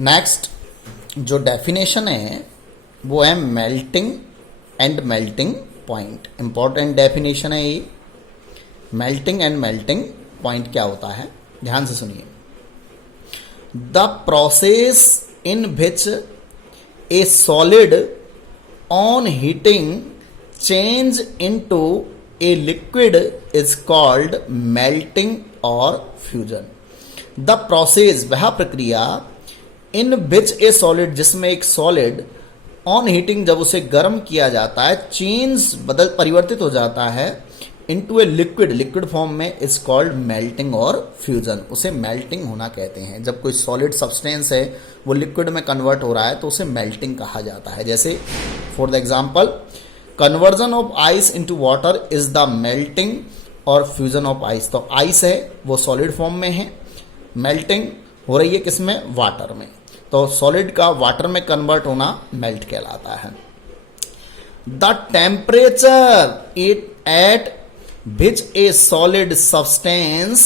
Next जो definition है वो है melting and melting point. Important definition है ये। मेल्टिंग एंड मेल्टिंग पॉइंट क्या होता है, ध्यान से सुनिए। The process in which A solid on heating change into a liquid is called melting और फ्यूजन। द प्रोसेस वह प्रक्रिया इन विच ए सॉलिड जिसमें एक सॉलिड ऑन हीटिंग जब उसे गर्म किया जाता है चेंज परिवर्तित हो जाता है इनटू ए लिक्विड फॉर्म में इज कॉल्ड मेल्टिंग और फ्यूजन। उसे मेल्टिंग होना कहते हैं। जब कोई सॉलिड सब्सटेंस है वो लिक्विड में कन्वर्ट हो रहा है तो उसे मेल्टिंग कहा जाता है। जैसे for the example conversion of ice into water is the melting और फ्यूजन ऑफ आइस। तो आइस है वो सॉलिड फॉर्म में है, मेल्टिंग हो रही है किसमें, वाटर में। तो सॉलिड का वाटर में कन्वर्ट होना मेल्ट कहलाता है। The temperature eight which a solid substance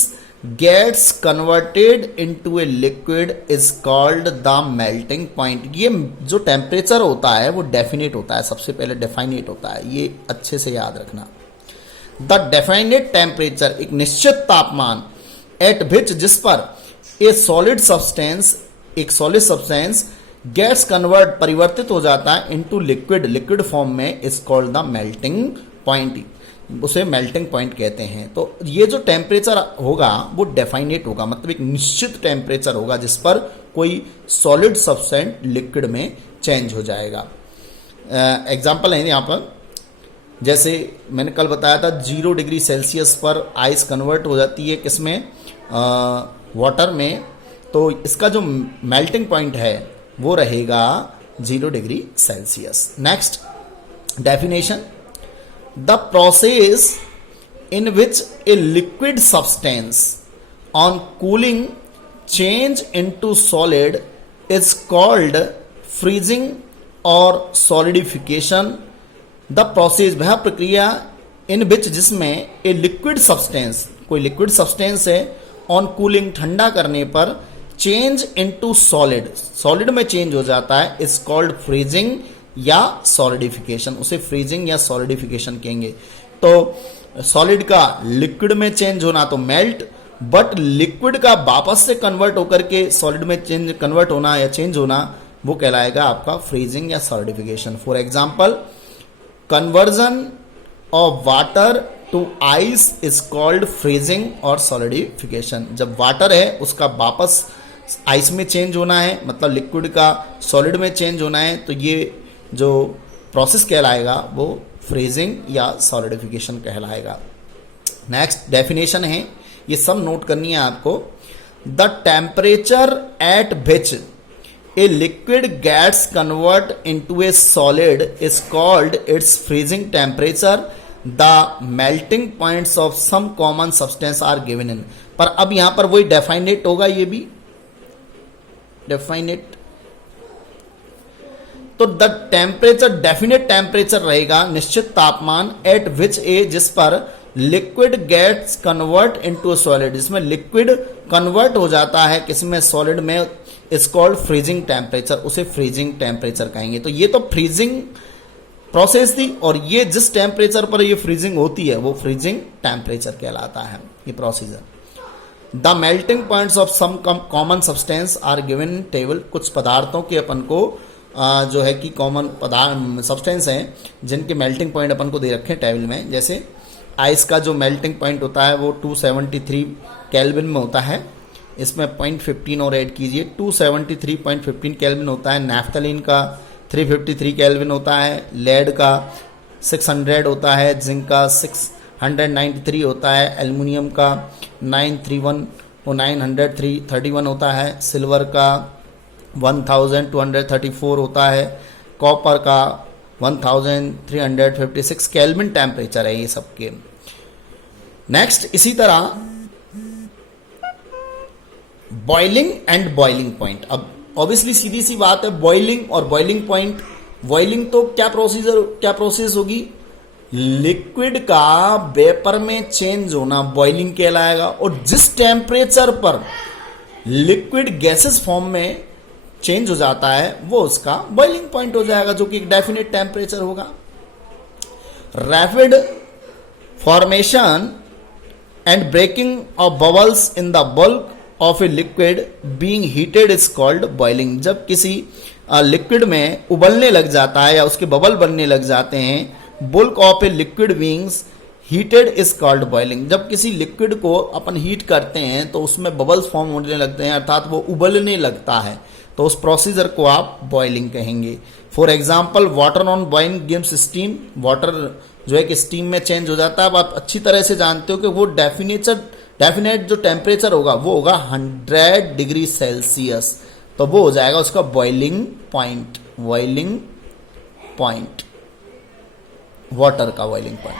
gets converted into a liquid is called the melting point। ये जो टेम्परेचर होता है वो डेफिनेट होता है, सबसे पहले डेफाइनेट होता है, ये अच्छे से याद रखना। द डेफाइनेट टेम्परेचर एक निश्चित तापमान एट विच जिस पर ए सॉलिड सब्सटेंस एक सॉलिड सब्सटेंस गेट्स कन्वर्ट परिवर्तित हो जाता है इनटू लिक्विड फॉर्म में is called the melting point. उसे मेल्टिंग पॉइंट कहते हैं। तो ये जो टेम्परेचर होगा वो डेफाइनेट होगा, मतलब एक निश्चित टेम्परेचर होगा जिस पर कोई सॉलिड सब्सटेंस लिक्विड में चेंज हो जाएगा। एग्जांपल है यहाँ पर, जैसे मैंने कल बताया था 0 डिग्री सेल्सियस पर आइस कन्वर्ट हो जाती है किसमें, वाटर में। तो इसका जो मेल्टिंग पॉइंट है वो रहेगा 0 degree Celsius. Next definition, the process in which a liquid substance on cooling change into solid is called freezing or solidification। the process वह प्रक्रिया in which जिसमें a liquid substance कोई लिक्विड सब्सटेंस है on cooling ठंडा करने पर change into solid में change हो जाता है is called freezing या सॉलिडिफिकेशन। उसे फ्रीजिंग या सॉलिडिफिकेशन कहेंगे। तो सॉलिड का लिक्विड में चेंज होना तो मेल्ट, बट लिक्विड का वापस से कन्वर्ट होकर के सॉलिड में कन्वर्ट होना या चेंज होना वो कहलाएगा आपका फ्रीजिंग या solidification. For example conversion of water to ice is called freezing और सॉलिडिफिकेशन। जब वाटर है उसका वापस आइस में चेंज होना है, मतलब लिक्विड का सॉलिड में चेंज होना है, तो ये जो प्रोसेस कहलाएगा वो फ्रीजिंग या सॉलिडिफिकेशन कहलाएगा। नेक्स्ट डेफिनेशन है, ये सब नोट करनी है आपको। The temperature at which a liquid gets convert into a solid is called its freezing temperature. The melting points of some common substance are given in. पर अब यहां पर वही डेफाइनेट होगा, ये भी डेफाइनेट। तो द टेम्परेचर डेफिनेट टेम्परेचर रहेगा निश्चित तापमान एट विच ए जिस पर liquid gets convert into solid, जिसमें लिक्विड कन्वर्ट हो जाता है किसमें, सॉलिड में, इज कॉल्ड फ्रीजिंग टेम्परेचर। उसे फ्रीजिंग टेम्परेचर कहेंगे। तो ये तो फ्रीजिंग प्रोसेस थी और ये जिस टेम्परेचर पर ये फ्रीजिंग होती है वो फ्रीजिंग टेम्परेचर कहलाता है ये procedure. The melting points of some common substance are given table. कुछ पदार्थों के अपन को जो है कि कॉमन पदार्थ सब्सटेंस हैं जिनके मेल्टिंग पॉइंट अपन को दे रखे हैं टेबल में। जैसे आइस का जो मेल्टिंग पॉइंट होता है वो 273 केल्विन में होता है। इसमें 0.15 और ऐड कीजिए, 273.15 केल्विन होता है। नैफ्थलीन का 353 केल्विन होता है। लेड का 600 होता है। जिंक का 693 होता है। एल्युमिनियम का 931 और 931 होता है। सिल्वर का 1234 होता है। कॉपर का 1356 केल्विन टेम्परेचर है ये सबके। नेक्स्ट इसी तरह बॉइलिंग एंड बॉइलिंग पॉइंट। अब ऑब्वियसली सीधी सी बात है, बॉइलिंग और बॉइलिंग पॉइंट। बॉइलिंग तो क्या प्रोसेस होगी, लिक्विड का वेपर में चेंज होना बॉइलिंग कहलाएगा। और जिस टेम्परेचर पर लिक्विड गैसेस फॉर्म में चेंज हो जाता है वो उसका बॉइलिंग पॉइंट हो जाएगा, जो कि एक डेफिनेट टेम्परेचर होगा। Rapid formation and breaking of bubbles in the bulk of a liquid being heated is called boiling. जब किसी लिक्विड में उबलने लग जाता है या उसके बबल बनने लग जाते हैं, bulk of a liquid beings heated is called boiling. जब किसी लिक्विड को अपन हीट करते हैं तो उसमें बबल्स फॉर्म होने लगते हैं, अर्थात वो उबलने लगता है, तो उस प्रोसीजर को आप बॉइलिंग कहेंगे। For example water on boiling gives steam. Water जो है कि स्टीम में चेंज हो जाता है। अब आप अच्छी तरह से जानते हो कि वो डेफिनेट जो टेम्परेचर होगा वो होगा 100 डिग्री सेल्सियस, तो वो हो जाएगा उसका बॉइलिंग पॉइंट। वाटर का बॉइलिंग पॉइंट।